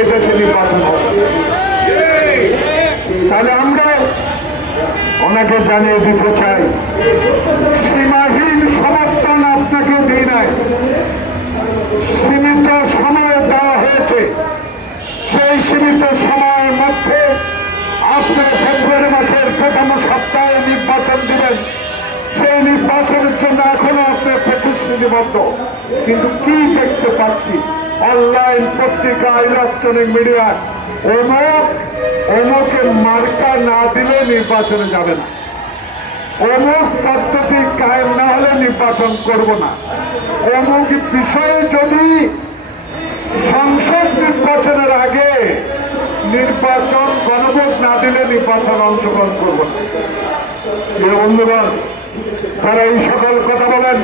এদেশে নির্বাচন হবে। তাহলে আমরা ওনাকে জানিয়ে দিতে চাই, সীমাহীন সমর্থন আপনাকে দিই নাই, সীমিত সময় দেওয়া হয়েছে। সেই সীমিত সময়ের মধ্যে আপনি ফেব্রুয়ারি মাসের প্রথম সপ্তাহে নির্বাচন দিবেন। সেই নির্বাচনের জন্য এখনো আপনি প্রতিশ্রুতিবদ্ধ, কিন্তু কি দেখতে পাচ্ছি অনলাইন পত্রিকা, ইলেকট্রনিক মিডিয়া, অমুকে মার্কা না দিলে নির্বাচনে যাবে না, অমুক পদ্ধতি কায়েম না হলে নির্বাচন করব না, অমুক বিষয়ে যদি সংসদ নির্বাচনের আগে নির্বাচন গণভোট না দিলে নির্বাচন অংশগ্রহণ করব না। বন্ধুগণ, তারা এই সকল কথা বলেন,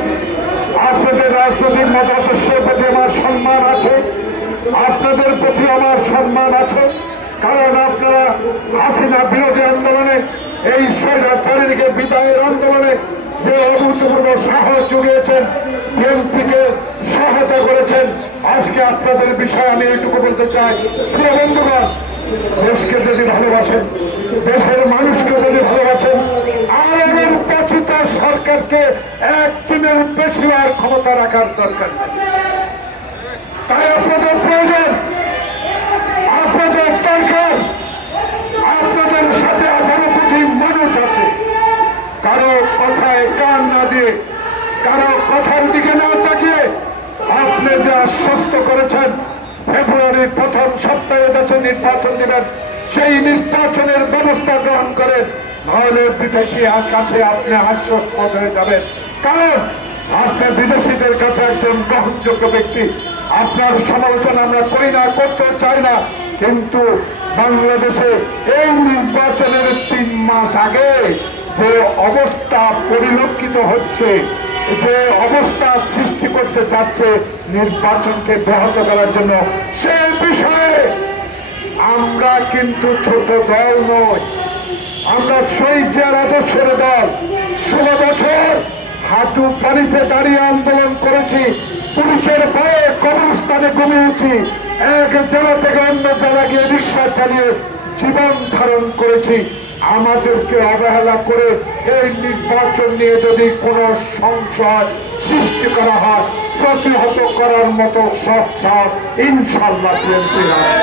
আপনাদের রাজনৈতিক মতাদর্শের প্রতি আমার সম্মান আছে, আপনাদের প্রতি আমার সম্মান আছে, কারণ আপনারা হাসিনা বিরোধী আন্দোলনে, এই স্বৈরাচারীকে বিদায়ের আন্দোলনে যে অভূতপূর্ব সাহস জুগিয়েছেন, বিএনপিকে সহায়তা করেছেন। আজকে আপনাদের বিষয়ে আমি এইটুকু বলতে চাই, প্রিয় বন্ধুগণ, দেশকে যদি ভালোবাসেন, দেশের মানুষকে যদি ভালোবাসেন, আর নির্বাচিত সরকারকে একদিনের বেশি আর ক্ষমতা রাখার দরকার নেই। তাই আপনাদের প্রয়োজন, আপনাদের দরকার, আপনাদের সাথে 18 কোটি মানুষ আছে। কারো কথায় কান না দিয়ে, কারো কথার দিকে না তাকিয়ে আপনি যে আশ্বস্ত করেছেন ফেব্রুয়ারির প্রথম সপ্তাহে দেশে নির্বাচন দিবেন, সেই নির্বাচনের ব্যবস্থা গ্রহণ করেন, নাহলে বিদেশি কাছে আপনি হাস্যস্পদ হয়ে যাবেন। কারণ আপনি বিদেশিদের কাছে একজন গ্রহণযোগ্য ব্যক্তি। আপনার সমালোচনা আমরা করি না, করতে চাই না, কিন্তু বাংলাদেশে এই নির্বাচনের 3 মাস আগে যে অবস্থা পরিলক্ষিত হচ্ছে, যে অবস্থা সৃষ্টি করতে চাচ্ছে নির্বাচনকে ব্যাহত করার জন্য, সেই বিষয়ে আমরা কিন্তু ছোট দল নই, আমরা শহীদের আদর্শের দল। 16 বছর হাঁটু পানিতে দাঁড়িয়ে আন্দোলন করেছি, পুলিশের ভয়ে কবরস্থানে ঘুমিয়েছি, এক জেলা থেকে অন্য জেলা গিয়ে রিক্সা চালিয়ে জীবন ধারণ করেছি। আমাদেরকে অবহেলা করে এই নির্বাচন নিয়ে যদি কোনো সংশয় সৃষ্টি করা হয়, প্রতিহত করার মতো সব সাহস ইনশাল্লাহ বিএনপির আছে।